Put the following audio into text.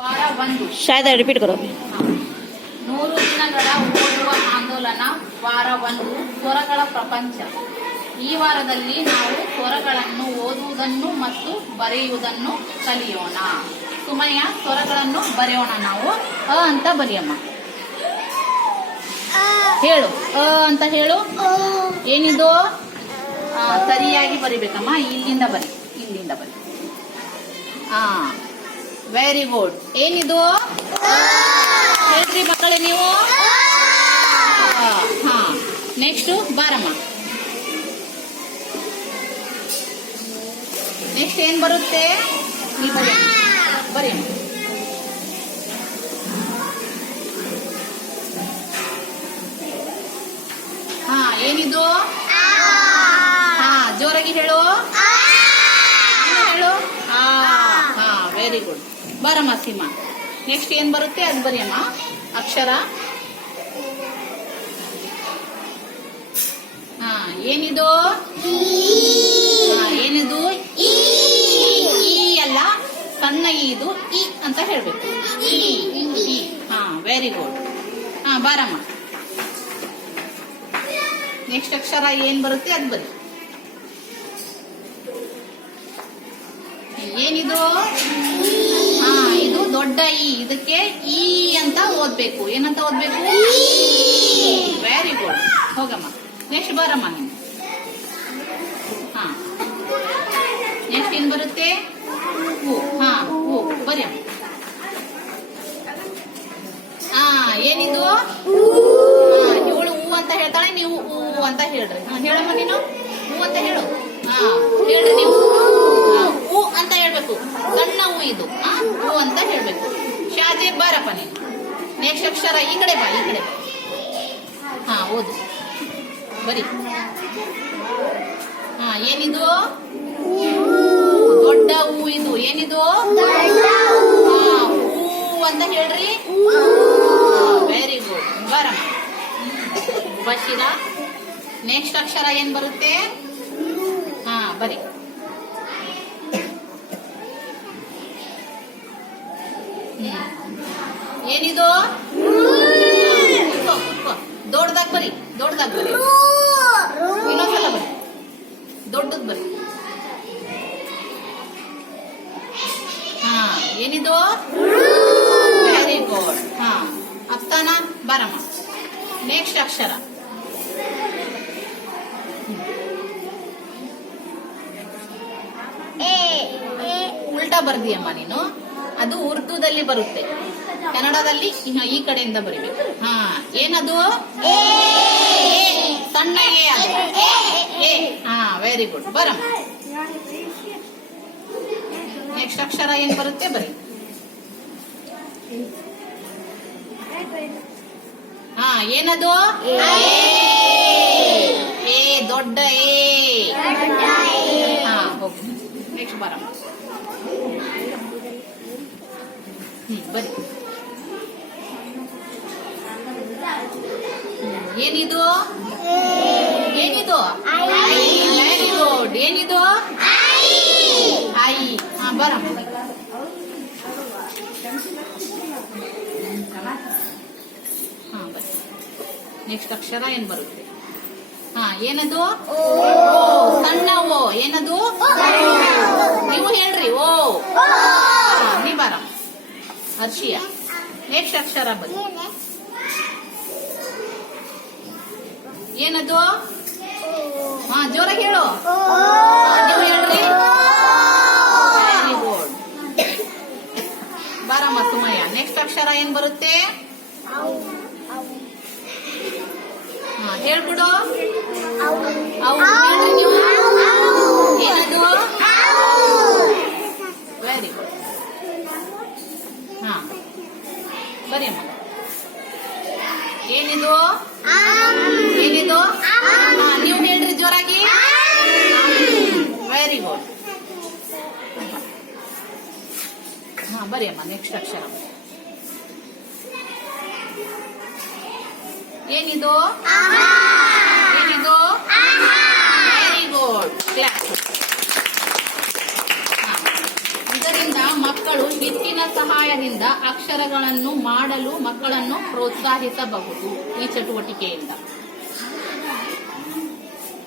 ವಾರ 1 शायद रिपीट करो 100 ದಿನಗಳ ಓದುವ ಆಂದೋಲನ ವಾರ 1 ಸ್ವರಗಳ ಪ್ರಪಂಚ. ಈ ವಾರದಲ್ಲಿ ನಾವು ಸ್ವರಗಳನ್ನು ಓದುವುದನ್ನು ಮತ್ತು ಬರೆಯುವುದನ್ನು ಕಲಿಯೋಣ. ಸುಮಯ್ಯ, ಸ್ವರಗಳನ್ನು ಬರೆಯೋಣ. ನಾವು ಅ ಅಂತ ಬರೆಯಮ್ಮ. ಹೇಳು, ಅ ಅಂತ ಹೇಳು. ಏನಿದು? ಸರಿಯಾಗಿ ಬರಿಬೇಕಮ್ಮ. ಇಲ್ಲಿಂದ ಬರಿ, ಇಲ್ಲಿಂದ ಬರಿ. Very good. ಏನಿದು? ಹೇಳ್ರಿ ಮಕ್ಕಳೇ ನೀವು. ಹಾ, ನೆಕ್ಸ್ಟ್ ಬಾರಮ್ಮ. ನೆಕ್ಸ್ಟ್ ಏನ್ ಬರುತ್ತೆ? ನೀವು ಬರಿ. ಹಾ, ಏನಿದು? ಹಾ, ಜೋರಾಗಿ ಹೇಳು. ಹೇಳು. ಹಾ, ವೆರಿ ಗುಡ್. ಬಾರಮ್ಮ ಸೀಮಾ. ನೆಕ್ಸ್ಟ್ ಏನ್ ಬರುತ್ತೆ ಅದು ಬರಿಯಮ್ಮ. ಅಕ್ಷರ. ಹಾ, ಏನಿದು? ಏನಿದು? ಈ ಅಲ್ಲ, ಸಣ್ಣ ಇದು ಇ ಅಂತ ಹೇಳ್ಬೇಕು. ಈ. ಹಾ, ವೆರಿ ಗುಡ್. ಹಾ, ಬಾರಮ್ಮ. ನೆಕ್ಸ್ಟ್ ಅಕ್ಷರ ಏನ್ ಬರುತ್ತೆ ಅದು ಬರಿ. ಏನಿದು? ಹಾ, ಇದು ದೊಡ್ಡ ಇ. ಇದಕ್ಕೆ ಈ ಅಂತ ಓದ್ಬೇಕು. ಏನಂತ ಓದ್ಬೇಕು? Very good. ಹೋಗಮ್ಮ. ನೆಕ್ಸ್ಟ್ ಬಾರಮ್ಮ ನೀನು. ಹಾ, ನೆಕ್ಸ್ಟ್ ಏನ್ ಬರುತ್ತೆ? ಹಾ, ಬರಿಯಮ್ಮ. ಹಾ, ಏನಿದು? ಇವಳು ಹೂ ಅಂತ ಹೇಳ್ತಾಳೆ, ನೀವು ಹೂ ಅಂತ ಹೇಳ್ರಿ. ಹೇಳಮ್ಮ ನೀನು. ಹೂ ಅಂತ ಹೇಳು. ಹಾ, ಹೇಳ್ರಿ ನೀವು. ಹೂ ಅಂತ ಹೇಳ್ಬೇಕು. ಸಣ್ಣ ಹೂ ಇದು. ಹೂ ಅಂತ ಹೇಳ್ಬೇಕು. ಶಾಜೆ, ಬಾರಪ್ಪ ನೀನು. ನೆಕ್ಸ್ಟ್ ಅಕ್ಷರ ಈ ಕಡೆ ಬಾ, ಈ ಕಡೆ ಬಾ. ಹಾ, ಓದು, ಬರಿ. ಹಾ, ಏನಿದು? ದೊಡ್ಡ ಹೂ ಇದು. ಏನಿದು? ಹೂ ಅಂತ ಹೇಳ್ರಿ. Very good. ಬಾರಮ್ಮ. ಬಶೀರ. ನೆಕ್ಸ್ಟ್ ಅಕ್ಷರ ಏನ್ ಬರುತ್ತೆ? ಹಾ, ಬರಿ. ಏನಿದು? ದೊಡ್ಡದಾಗ ಬರಿ, ದೊಡ್ಡದಾಗ ಬರಿ. ಇನ್ನೊಂದ್ಸಲ ಬರಿ, ದೊಡ್ಡದ್ ಬರಿ. ಹಾ, ಏನಿದು? Very good. ಹಾ, ಅಪ್ತಾನ, ಬಾರಮ್ಮ. ನೆಕ್ಸ್ಟ್ ಅಕ್ಷರ. ಉಲ್ಟಾ ಬರ್ದಿಯಮ್ಮ ನೀನು. ಅದು ಉರ್ದುದಲ್ಲಿ ಬರುತ್ತೆ. ಕನ್ನಡದಲ್ಲಿ ಈ ಕಡೆಯಿಂದ ಬರಿಬೇಕು. ಹಾ, ಏನದು? ಸಣ್ಣ ಎ ಅದು. ಎ. ಹಾ, ವೆರಿ ಗುಡ್. ಬರಮ್ಮ. ನೆಕ್ಸ್ಟ್ ಅಕ್ಷರ ಏನ್ ಬರುತ್ತೆ ಬರಿ. ಹಾ, ಏನದು? ಎ, ದೊಡ್ಡ ಎ. ಹಾ, ಹೋಗಿ. ನೆಕ್ಸ್ಟ್ ಬರಮ್ಮ. ಬರಿ. ಏನಿದು? ಏನಿದು? Very good. ಏನಿದು? ಐ. ಹಾ, ಬರಮ್ಮ. ಹಾ, ಬರಿ. ನೆಕ್ಸ್ಟ್ ಅಕ್ಷರ ಏನ್ ಬರುತ್ತೆ? ಹಾ, ಏನದು? ಸಣ್ಣ ಓ. ಏನದು? ನೀವು ಹೇಳ್ರಿ. ಓ. ನೀ ಬಾರಮ್ಮ. ಹರ್ಷಿಯಾ. ನೆಕ್ಸ್ಟ್ ಅಕ್ಷರ ಬರಿ. ಏನದು? ಹಾ, ಜೋರಾಗಿ ಹೇಳು. ನೀವು ಹೇಳ್ರಿ. Very good. ಬಾರಮ್ಮ ಸುಮಯ್ಯ. ನೆಕ್ಸ್ಟ್ ಅಕ್ಷರ ಏನ್ ಬರುತ್ತೆ? ಹಾ, ಹೇಳ್ಬಿಡು. ಹೇಳ್ರಿ ನೀವು. ಏನದು? Very good. ಹಾ, ಬರಿಯಮ್ಮ. ಏನಿದು? ಏನಿದು? ನೀವು ಹೇಳ್ರಿ ಜೋರಾಗಿ. Very good. ಹಾ, ಬರಿಯಮ್ಮ. ನೆಕ್ಸ್ಟ್ ಅಕ್ಷರ ಏನಿದು? ಏನಿದು? Very good. ಕ್ಲಾಸ್. ಇದರಿಂದ ಮಕ್ಕಳು ಹಿಟ್ಟಿನ ಸಹಾಯದಿಂದ ಅಕ್ಷರಗಳನ್ನು ಮಾಡಲು ಮಕ್ಕಳನ್ನು ಪ್ರೋತ್ಸಾಹಿಸಬಹುದು ಈ ಚಟುವಟಿಕೆಯಿಂದ.